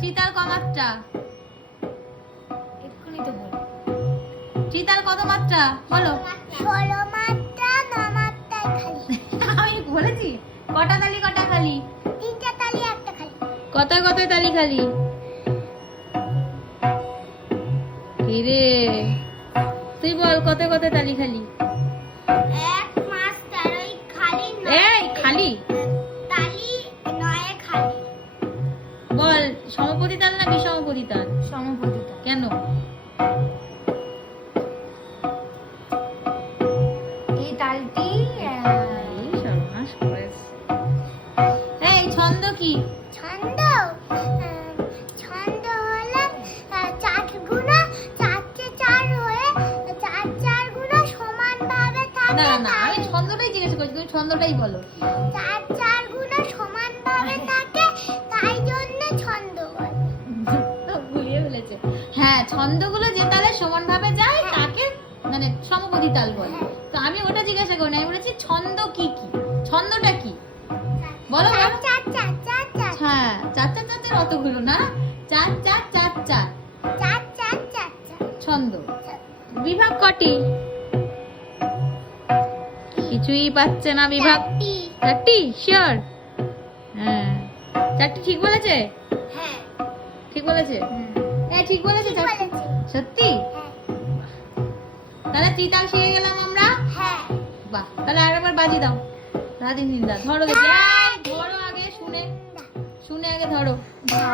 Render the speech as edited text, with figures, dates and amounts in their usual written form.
চিতাল কমাত্রা এক্ষুনি তো বল। চিতাল কত মাত্রা বলো? 16 মাত্রা, 9 মাত্রায় খালি। আমি বলেছি কটা তালি কটা খালি? 3টে তালি একটা খালি। কতয় কতয় তালি খালি? কিরে তুই বল কতয় কতয় তালি খালি? 1 মাত্রার ওই খালি এই খালি তালি 9 খালি। বল সমপতি তাল না বিষমপতি তাল? সমপতিতা। কেন? এই তালটি এই সর্বনাশ করেছে। এই ছন্দ কি? ছন্দ ছন্দ হলো 4 গুণা 4 4 হয়ে 4 4 গুণা সমান ভাবে থাকে। না না আমি ছন্দটাই জিজ্ঞেস করছি, তুমি ছন্দটাই বলো। 4 4 গুণা সমান ভাবে থাকে, তাই জন্য ছন্দ বলে। ভুলিয়ে ফেলেছে। হ্যাঁ ছন্দগুলো যে তালে সমান ভাবে যায় তাকে মানে সমপতি তাল বলে। তো আমি ওটা জিজ্ঞাসা করি না, আমি বলেছি ছন্দ কি কি, ছন্দটা কি বলো বলো। 4 4 4 4 হ্যাঁ চার চার চারটের অতগুলো না, 4 4 4 4 4 4 4 ছন্দ। বিভাগ কটি? কিছুই পাচ্ছে না বিভাগ। 4টি শিওর? হ্যাঁ 4টি ঠিক বলেছে, হ্যাঁ ঠিক বলেছে। হ্যাঁ ঠিক বলেছে, ঠিক 4টি। বলেছে। সত্যি? হ্যাঁ তাহলে চিতাল শিখে গেলাম আমরা। হ্যাঁ বাহ তাহলে আরেকবার বাজি দাও। রাধি নিন্দা ধরো দেখি। এই, ধরো আগে শুনে শুনে আগে ধরো। ধা